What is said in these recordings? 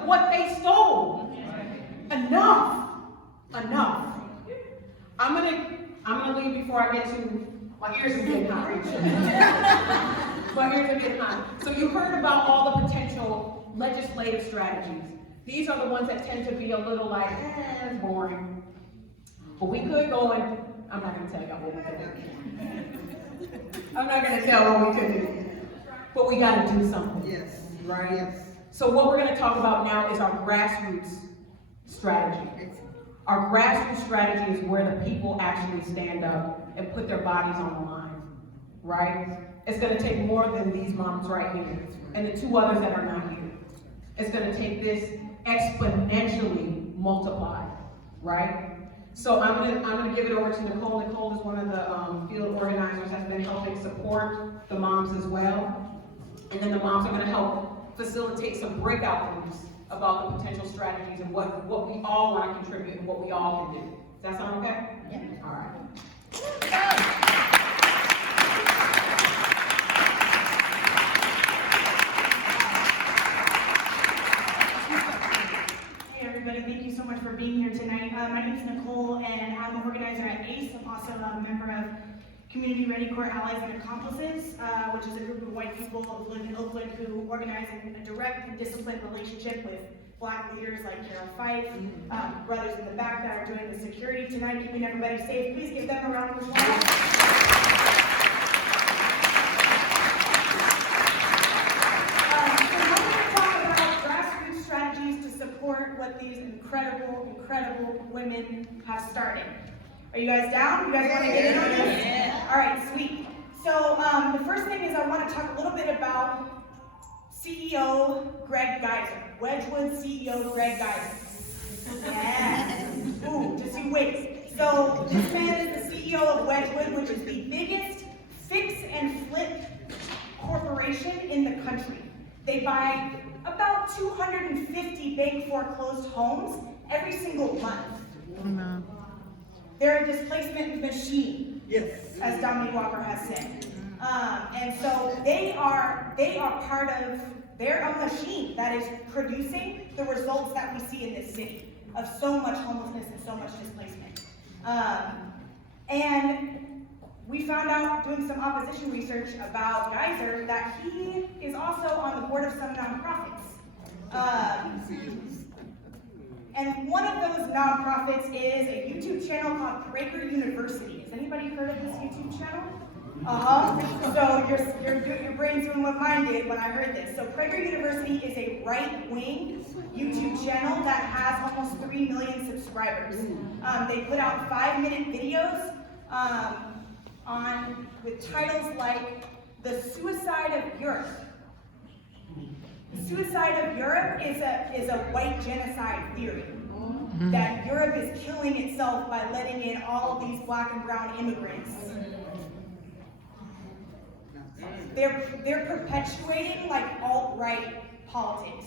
of what they stole. Enough. Enough. I'm gonna leave before I get to, my ears are getting hot. My ears are getting hot. So you heard about all the potential legislative strategies. These are the ones that tend to be a little like, it's boring. But we could go and, I'm not gonna tell y'all what we could do. I'm not gonna tell what we could do. But we gotta do something. Yes. Right? Yes. So what we're gonna talk about now is our grassroots strategy. Our grassroots strategy is where the people actually stand up and put their bodies on the line, right? It's gonna take more than these moms right here and the two others that are not here. It's gonna take this exponentially multiplied, right? So I'm gonna give it over to Nicole. Nicole is one of the field organizers that's been helping support the moms as well. And then the moms are gonna help facilitate some breakout groups about the potential strategies and what we all want to contribute and what we all can do. Does that sound okay? Yeah. All right. Hey everybody, thank you so much for being here tonight. My name is Nicole and I'm an organizer at ACE. I'm also a member of Community Ready Court Allies and Accomplices, which is a group of white people who live in Oakland who organize in a direct and disciplined relationship with Black leaders like Carol Fife, brothers in the back that are doing the security tonight, keeping everybody safe. Please give them a round of applause. So we're going to talk about grassroots strategies to support what these incredible, incredible women have started. Are you guys down? You guys want to get in on this? Yeah. All right, sweet. So the first thing is I want to talk a little bit about CEO Greg Geiser. Wedgwood CEO Greg Geiser. Yeah. Ooh, just you wait. So this man is the CEO of Wedgwood, which is the biggest fix and flip corporation in the country. They buy about 250 bank foreclosed homes every single month. They're a displacement machine, Yes. as Dominique Walker has said. And so they are part of, they're a machine that is producing the results that we see in this city of so much homelessness and so much displacement. And we found out doing some opposition research about Geiser that he is also on the board of some nonprofits. And one of those nonprofits is a YouTube channel called Prager University. Has anybody heard of this YouTube channel? So your brain's doing what mine did when I heard this. So Prager University is a right-wing YouTube channel that has almost 3 million subscribers. They put out 5-minute videos with titles like "The Suicide of Europe." The suicide of Europe is a white genocide theory. That Europe is killing itself by letting in all of these Black and brown immigrants. They're perpetuating like alt-right politics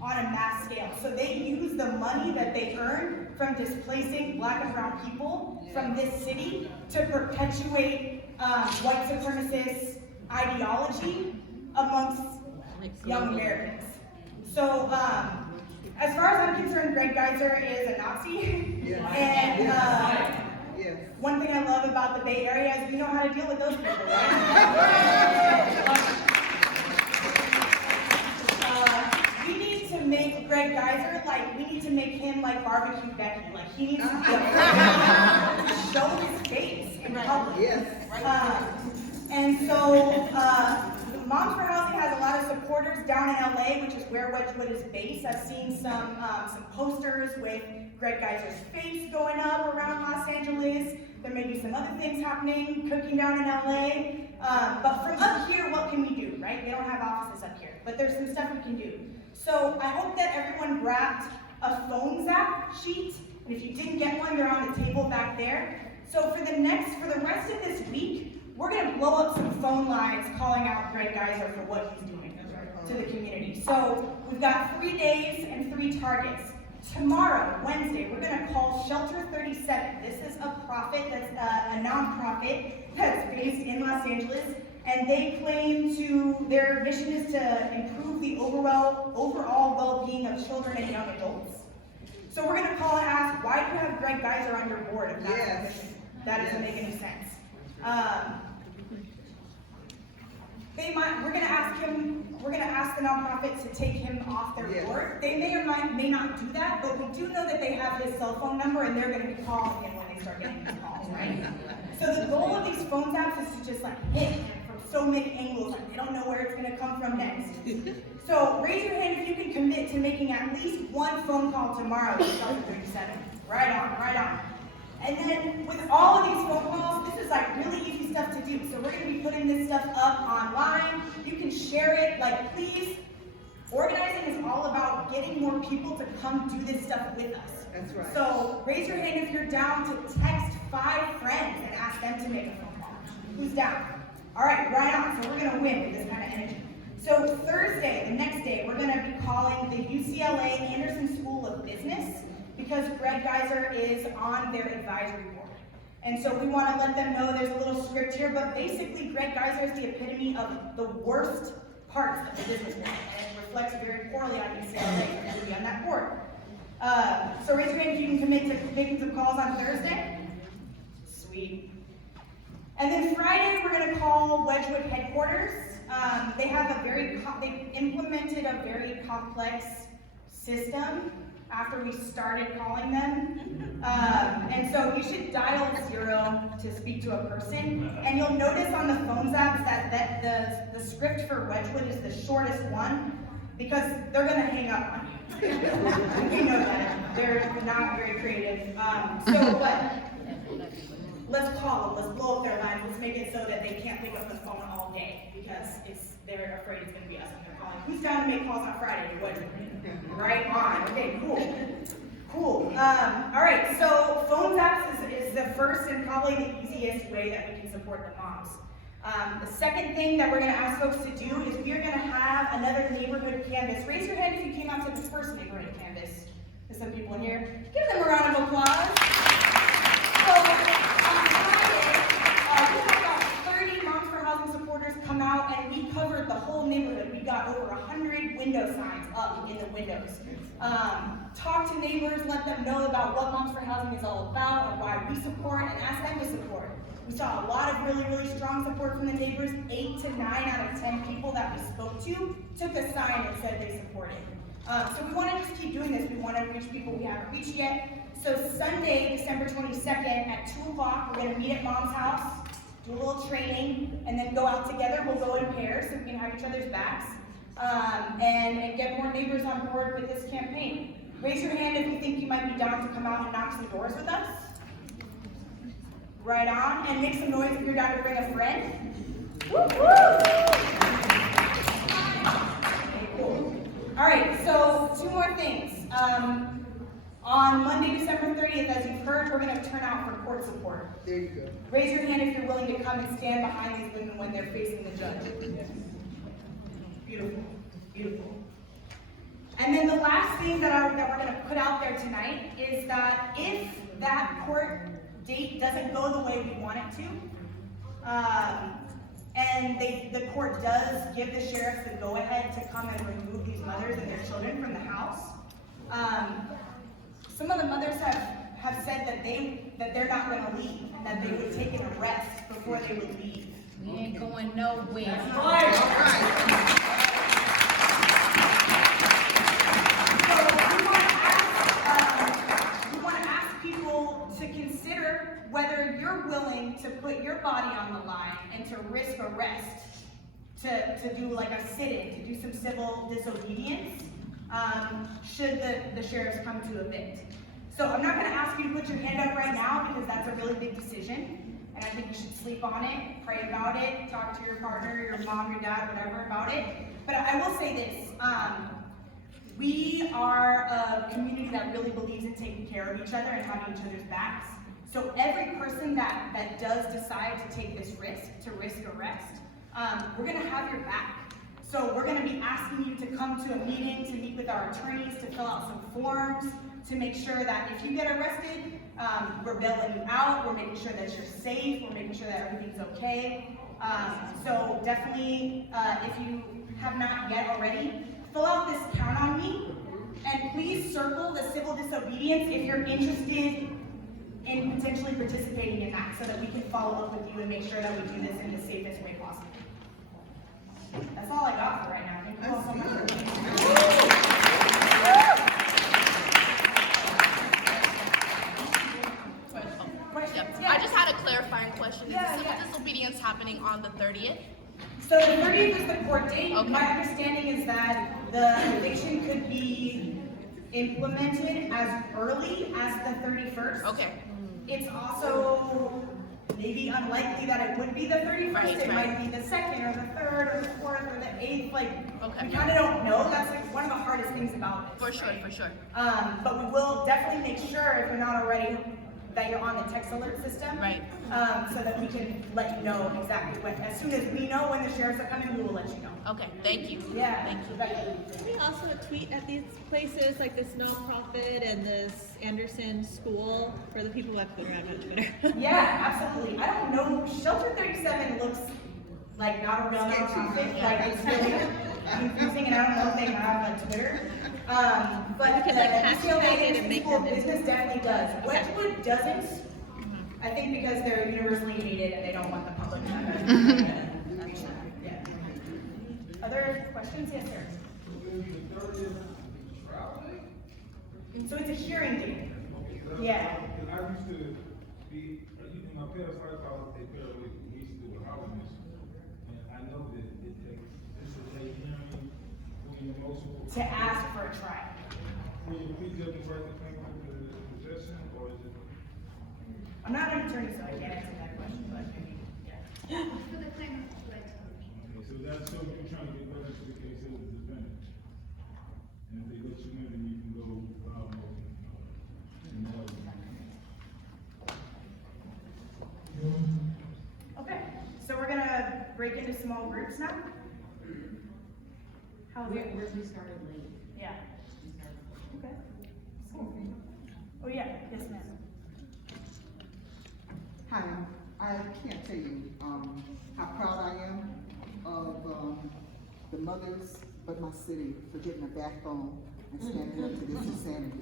on a mass scale. So they use the money that they earn from displacing Black and brown people from this city to perpetuate white supremacist ideology amongst young Americans. So as far as I'm concerned, Greg Geiser is a Nazi. Yes. And Yes. one thing I love about the Bay Area is we know how to deal with those people, right? We need to make Greg Geiser, we need to make him like Barbecue Becky. Like, he needs to show his face in public. Yes. And so, Moms for Housing has a lot of supporters down in LA, which is where Wedgwood is based. I've seen some posters with Greg Geiser's face going up around Los Angeles. There may be some other things happening, cooking down in LA. But from up here, what can we do, right? They don't have offices up here, but there's some stuff we can do. So I hope that everyone grabbed a phone zap sheet. And if you didn't get one, they're on the table back there. So for the rest of this week, we're going to blow up some phone lines calling out Greg Geiser for what he's doing to the community. So we've got 3 days and 3 targets. Tomorrow, Wednesday, we're going to call Shelter 37. This is a nonprofit that's based in Los Angeles, and they claim their mission is to improve the overall well-being of children and young adults. So we're gonna call and ask, why do you have Greg Geiser on your board if that's the mission? That doesn't make any sense. We're gonna ask the nonprofit to take him off their board. They may or may not do that, but we do know that they have his cell phone number and they're gonna be calling him when they start getting these calls, right? So the goal of these phone taps is to just like hit him from so many angles, like they don't know where it's gonna come from next. So raise your hand if you can commit to making at least one phone call tomorrow to 37. Right on, right on. And then with all of these phone calls, this is like really easy stuff to do. So we're gonna be putting this stuff up online. You can share it, like please. Organizing is all about getting more people to come do this stuff with us. That's right. So raise your hand if you're down to text 5 friends and ask them to make a phone call. Who's down? All right, right on. So we're gonna win with this kind of energy. So Thursday, the next day, we're gonna be calling the UCLA Anderson School of Business because Greg Geiser is on their advisory board. And so we wanna let them know there's a little script here, but basically Greg Geiser is the epitome of the worst parts of the business world, and it reflects very poorly on UCLA to be on that board. So raise your hand if you can commit to making some calls on Thursday. Sweet. And then Friday, we're gonna call Wedgwood headquarters. They implemented a very complex system after we started calling them. And so you should dial 0 to speak to a person. And you'll notice on the phones apps that the script for Wedgwood is the shortest one because they're gonna hang up on you. You know that. They're not very creative. Let's call them, let's blow up their lines, let's make it so that they can't pick up the phone all day because they're afraid it's gonna be us when they're calling. Who's down to make calls on Friday? Right on, okay, cool. All right, so phone taps is the first and probably the easiest way that we can support the moms. The second thing that we're gonna ask folks to do is we're gonna have another neighborhood canvas. Raise your hand if you came out to this first neighborhood canvas. There's some people in here. Give them a round of applause. So, on Friday, we had about 30 Moms for Housing supporters come out and we covered the whole neighborhood. We got over 100 window signs up in the windows. Talk to neighbors, let them know about what Moms for Housing is all about and why we support and ask them to support. We saw a lot of really strong support from the neighbors. 8 to 9 out of 10 people that we spoke to took a sign and said they supported. So we want to just keep doing this. We want to reach people we haven't reached yet. So Sunday, December 22nd at 2 o'clock, we're going to meet at Mom's house, do a little training, and then go out together. We'll go in pairs so we can have each other's backs and get more neighbors on board with this campaign. Raise your hand if you think you might be down to come out and knock some doors with us. Right on, and make some noise if you're down to bring a friend. Woo woo! Okay, cool. All right, so 2 more things. On Monday, December 30th, as you've heard, we're going to turn out for court support. There you go. Raise your hand if you're willing to come and stand behind these women when they're facing the judge. Beautiful, beautiful. And then the last thing that we're going to put out there tonight is that if that court date doesn't go the way we want it to, and the court does give the sheriff the go-ahead to come and remove these mothers and their children from the house, some of the mothers have said that they're not going to leave, and that they would take an arrest before they would leave. We ain't going nowhere. So we want to ask people to consider whether you're willing to put your body on the line and to risk arrest, to do like a sit-in, to do some civil disobedience, should the sheriffs come to evict. So I'm not going to ask you to put your hand up right now because that's a really big decision, and I think you should sleep on it, pray about it, talk to your partner, your mom, your dad, whatever about it. But I will say this, we are a community that really believes in taking care of each other and having each other's backs. So every person that does decide to take this risk, to risk arrest, we're going to have your back. So we're going to be asking you to come to a meeting, to meet with our attorneys, to fill out some forms, to make sure that if you get arrested, we're bailing you out, we're making sure that you're safe, we're making sure that everything's okay. So definitely, if you have not yet already, fill out this count on me, and please circle the civil disobedience if you're interested in potentially participating in that, so that we can follow up with you and make sure that we do this in the safest way possible. That's all I got for right now. Thank you all so much. Questions? Yep. I just had a clarifying question. Yeah, Is civil yeah. disobedience happening on the 30th? So the 30th is the court date. Okay. My understanding is that the eviction could be implemented as early as the 31st. Okay. It's also maybe unlikely that it would be the 31st. Right, It right. might be the 2nd or the 3rd or the 4th or the 8th. Like, Okay. we kind of don't know. That's like one of the hardest things about this. For sure, right? for sure. But we will definitely make sure, if you're not already, that you're on the text alert system. Right. So that we can let you know exactly when. As soon as we know when the sheriffs are coming, we will let you know. Okay, thank you. Yeah. Thank you. Right. Can we also tweet at these places like this nonprofit and this Anderson school for the people who have to go around on Twitter? Yeah, absolutely. I don't know. Shelter 37 looks like not a real nonprofit. Like it's really confusing, and I don't know if they have a Twitter. But We could, like, the hashtag UCLA it and make School them of into- Business definitely does. Okay. Wedgwood doesn't. I think because they're universally hated and they don't want the public to know. Yeah. Other questions? Yes, sir. So it's a hearing date. Yeah. Because I used to be, in my past life, I was a paralegal. We used to do a housing mission. And I know that it takes, this is a hearing for your motion. To ask for a trial. Will you please just write the claim for the possession, or is it? I'm not an attorney, so I can't answer that question, but maybe, yeah. Okay, so that's, so you're trying to get ready to the case of the defendant. And if they let you in, then you can go file a motion. Okay, so we're gonna break into small groups now? How's it? We started late. Yeah. Okay. Oh, yeah, yes, ma'am. Hi, I can't tell you, how proud I am of, the mothers of my city for getting a backbone and standing up to this insanity.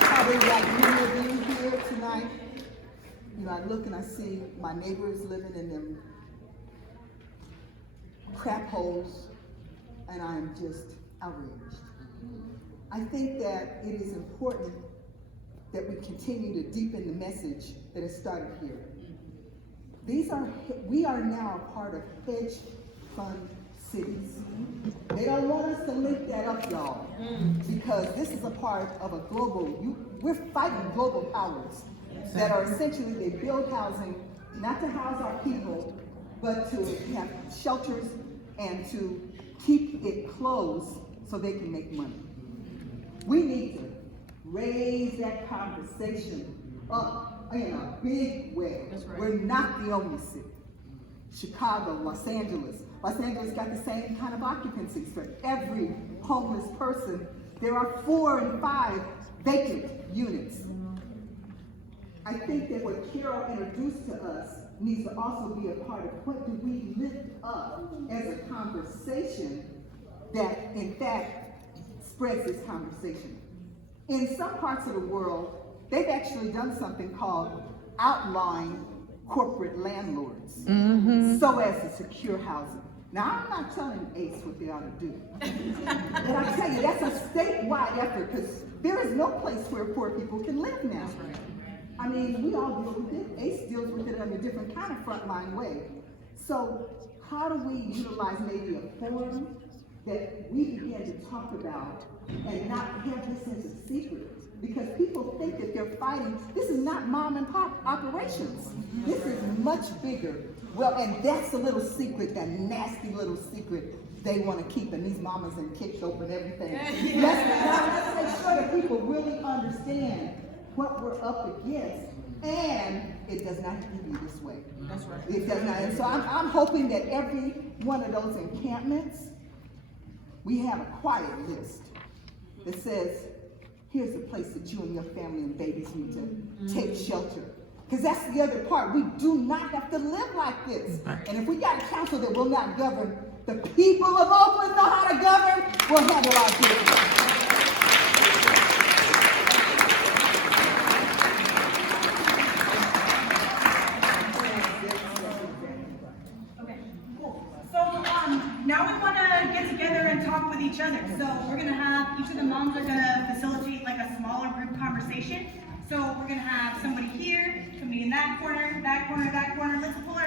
Probably like many of you here tonight, you know, I look and I see my neighbors living in them crap holes, and I am just outraged. I think that it is important that we continue to deepen the message that has started here. We are now a part of hedge fund cities. They don't want us to link that up, y'all, because this is a part of a global, we're fighting global powers that are essentially, they build housing, not to house our people, but to have shelters and to keep it closed so they can make money. We need to raise that conversation up in a big way. That's right. We're not the only city. Chicago, Los Angeles got the same kind of occupancies. For every homeless person, there are 4 and 5 vacant units. I think that what Carol introduced to us needs to also be a part of what do we lift up as a conversation that, in fact, spreads this conversation. In some parts of the world, they've actually done something called outlawing corporate landlords so as to secure housing. Now, I'm not telling ACE what they ought to do. But I tell you, that's a statewide effort because there is no place where poor people can live now. I mean, we all deal with it. ACE deals with it in a different kind of frontline way. So how do we utilize maybe a forum that we begin to talk about and not have this as a secret? Because people think that they're fighting. This is not mom and pop operations. This is much bigger. Well, and that's the little secret, that nasty little secret they want to keep, and these mamas and kids open everything. Let's make sure that people really understand what we're up against, and it does not have to be this way. That's right. It does not. And so I'm hoping that every one of those encampments, we have a quiet list that says, here's a place that you and your family and babies need to take shelter. Because that's the other part. We do not have to live like this. And if we got a council that will not govern, the people of Oakland know how to govern, we'll handle our business. Okay, cool. So, now we wanna get together and talk with each other. So we're gonna have, each of the moms are gonna facilitate like a smaller group conversation. So we're gonna have somebody here, somebody in that corner, that corner, that corner. Let's pull our